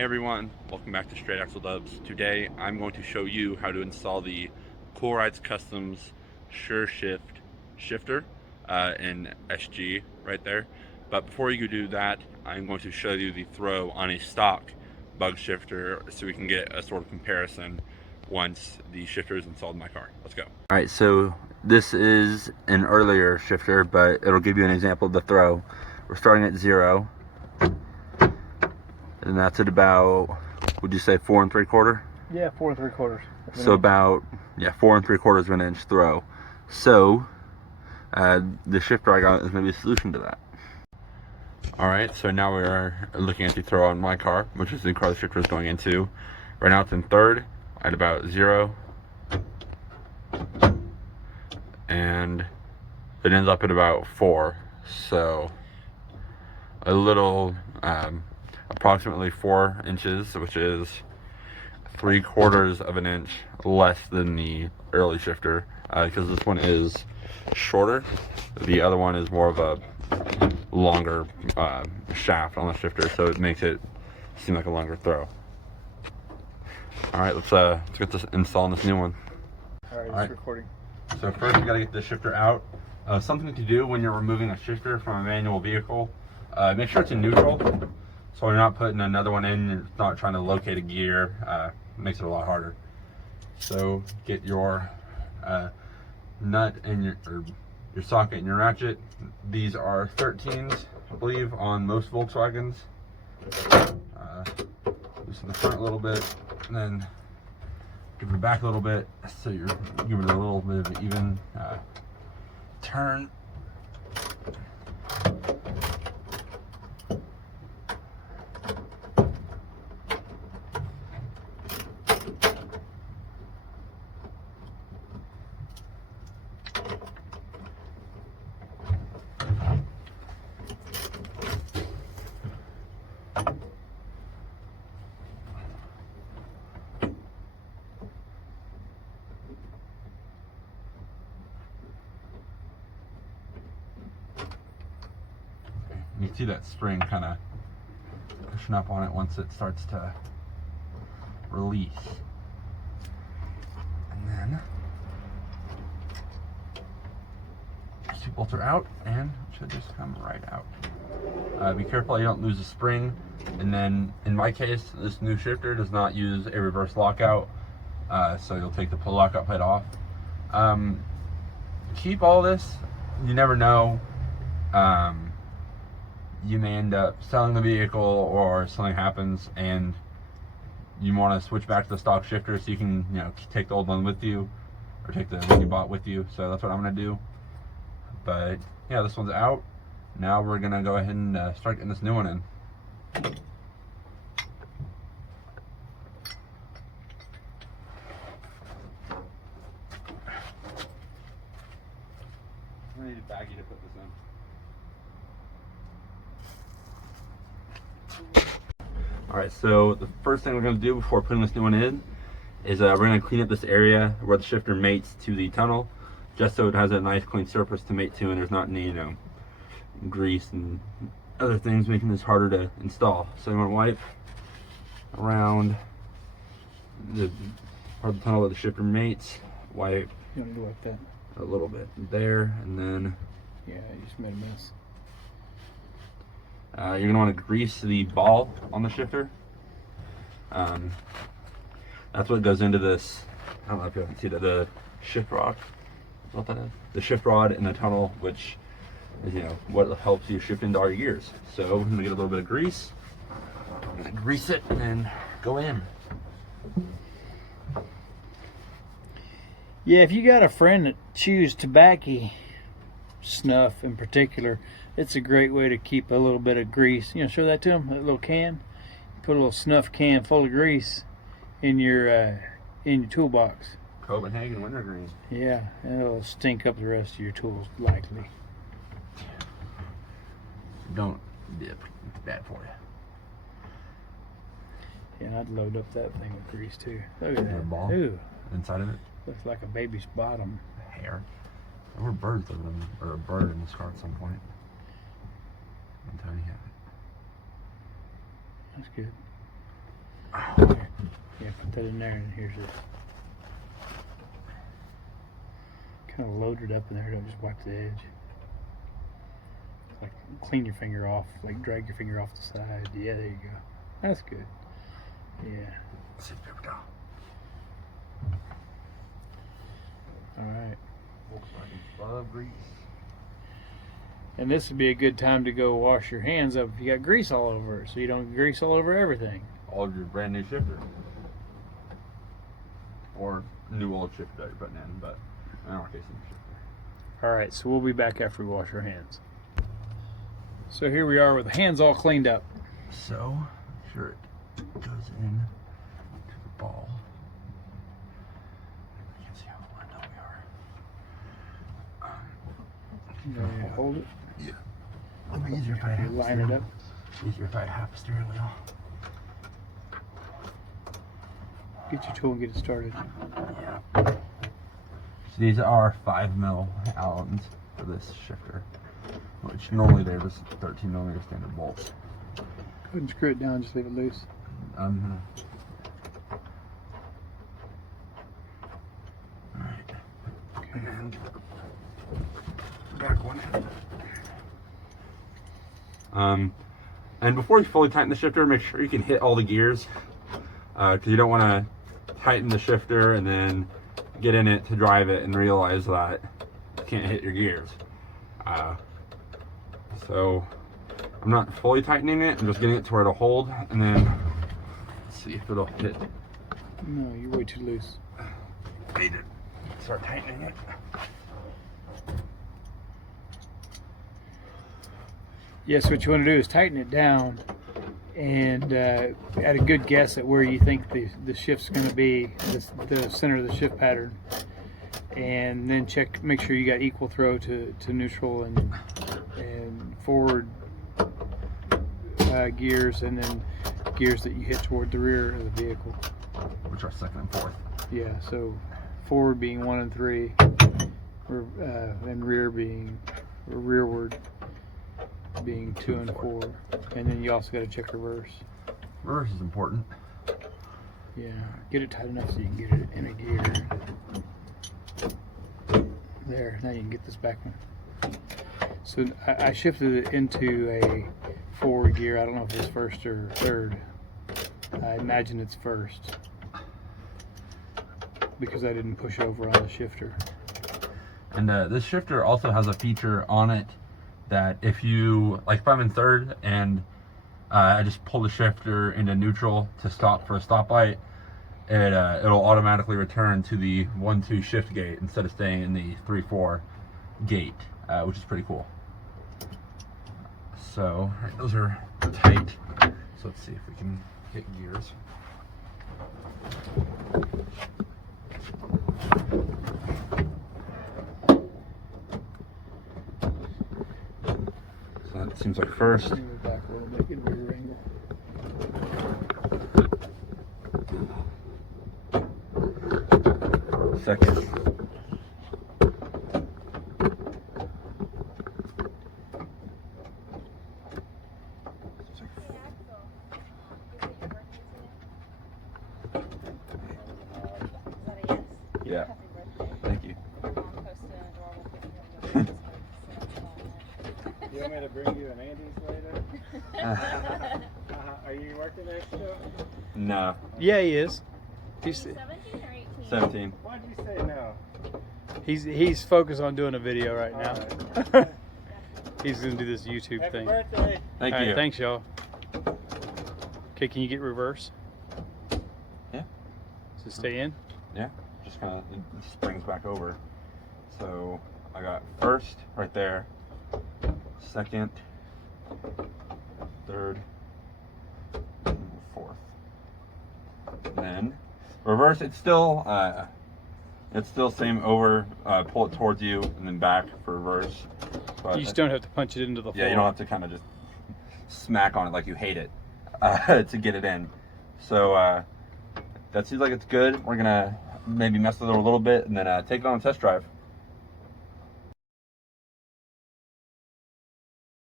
Hey everyone, welcome back to Straight Axle Dubs. Today I'm going to show you how to install the CoolRydesCustoms Shifter in SG right there. But before you do that, I'm going to show you the throw on a stock bug shifter so we can get a sort of comparison once the shifter is installed in my car. Let's go. Alright, so this is an earlier shifter, but it'll give you an example of the throw. We're starting at 0. And that's at about, would you say 4 3/4? Yeah, 4 3/4. So about, 4 3/4 of an inch throw. So the shifter I got is maybe a solution to that. Alright, so now we are looking at the throw on my car, which is the car the shifter is going into. Right now it's in 3rd at about 0. And it ends up at about 4. So a little, approximately 4 inches, which is 3/4 of an inch less than the early shifter, because this one is shorter. The other one is more of a longer shaft on the shifter, so it makes it seem like a longer throw. All right, let's get this installing this new one. All right, recording. So first you gotta get the shifter out. Something to do when you're removing a shifter from a manual vehicle, make sure it's in neutral. So you're not putting another one in, you're not trying to locate a gear, makes it a lot harder. So get your nut and your socket and your ratchet. These are 13s, I believe, on most Volkswagens. Loosen the front a little bit, and then give it back a little bit, so you're giving it a little bit of an even turn. You can see that spring kind of pushing up on it once it starts to release. And then these 2 bolts are out and it should just come right out. Be careful you don't lose the spring. And then in my case, this new shifter does not use a reverse lockout, so you'll take the lockout plate off. Keep all this, you never know. You may end up selling the vehicle or something happens and you want to switch back to the stock shifter so you can, take the old one with you or take the one you bought with you. So that's what I'm going to do. But yeah, this one's out. Now we're going to go ahead and start getting this new one in. I need a baggie to put this in. Alright, so the first thing we're going to do before putting this new one in is we're going to clean up this area where the shifter mates to the tunnel, just so it has a nice clean surface to mate to and there's not any, grease and other things making this harder to install. So you want to wipe around the part of the tunnel where the shifter mates, wipe You want to do like that? a little bit there, and then Yeah, you just made a mess. you're going to want to grease the ball on the shifter. That's what goes into this. I don't know if you can see that, the shift rod. Is what that is? The shift rod in the tunnel, which is, what helps you shift into all your gears. So we're going to get a little bit of grease. I'm going to grease it and then go in. Yeah, if you got a friend that chews tobacco snuff in particular, it's a great way to keep a little bit of grease. Show that to them, that little can. Put a little snuff can full of grease in your toolbox. Copenhagen wintergreen. Yeah, and it'll stink up the rest of your tools, likely. Don't be bad for you. Yeah, and I'd load up that thing with grease too. Look at that. Ball Ooh, inside of it. looks like a baby's bottom. Hair. There were birds living in, or a bird in this car at some point. Until you have it. That's good. Here. Yeah, put that in there, and here's it. Kind of loaded up in there. Don't just watch the edge. Like clean your finger off. Like drag your finger off the side. Yeah, there you go. That's good. Yeah. See, there we go. All right. Love grease. And this would be a good time to go wash your hands up if you got grease all over it, so you don't get grease all over everything. All of your brand new shifter. Or new old shifter that you're putting in, but in our case, new shifter. All right, so we'll be back after we wash our hands. So here we are with the hands all cleaned up. So, make sure it goes in to the ball. You can see how lined up we are. You hold it. Yeah. It'll be easier if I have Line it up. Easier if I have a steering wheel. Get your tool and get it started. Yeah. So these are 5mm Allens for this shifter, which normally they're just 13mm standard bolts. Go ahead and screw it down, just leave it loose. Alright. Okay. And back one in. And before you fully tighten the shifter, make sure you can hit all the gears, because you don't want to tighten the shifter and then get in it to drive it and realize that you can't hit your gears. So I'm not fully tightening it, I'm just getting it to where it'll hold, and then see if it'll hit. No, you're way too loose. Need to start tightening it. Yes, what you want to do is tighten it down and add a good guess at where you think the shift's going to be, the center of the shift pattern, and then check, make sure you got equal throw to neutral and forward gears, and then gears that you hit toward the rear of the vehicle. Which are second and fourth. Yeah, so forward being 1 and 3, and rear being, or rearward being 2 and 4, and then you also got to check reverse. Reverse is important. Yeah, get it tight enough so you can get it in a gear. There, now you can get this back one. So I shifted it into a forward gear. I don't know if it's first or third. I imagine it's first, because I didn't push over on the shifter. And this shifter also has a feature on it that if you, like if I'm in third and I just pull the shifter into neutral to stop for a stoplight, it'll automatically return to the 1-2 shift gate instead of staying in the 3-4 gate, which is pretty cool. So right, those are tight. So let's see if we can hit gears. So that seems like first. Move it back a little bit, get a bigger angle. Second. Yeah. Thank you. You want me to bring you an Andy's later? Are you working there still? No. Yeah, he is. He's 17 or 18? 17. Why'd you say no? he's focused on doing a video right now. Alright. He's gonna do this YouTube Happy thing. birthday. Thank All you. right, thanks, y'all. Okay, can you get reverse? Yeah. Does it stay in? Yeah. Just kind of springs back over. So I got first right there, second, third, and fourth. Then reverse. It's still same over. Pull it towards you and then back for reverse. But You just don't have to punch it into the floor. yeah, you don't have to kind of just smack on it like you hate it to get it in. So that seems like it's good. We're gonna maybe mess with it a little bit and then take it on a test drive.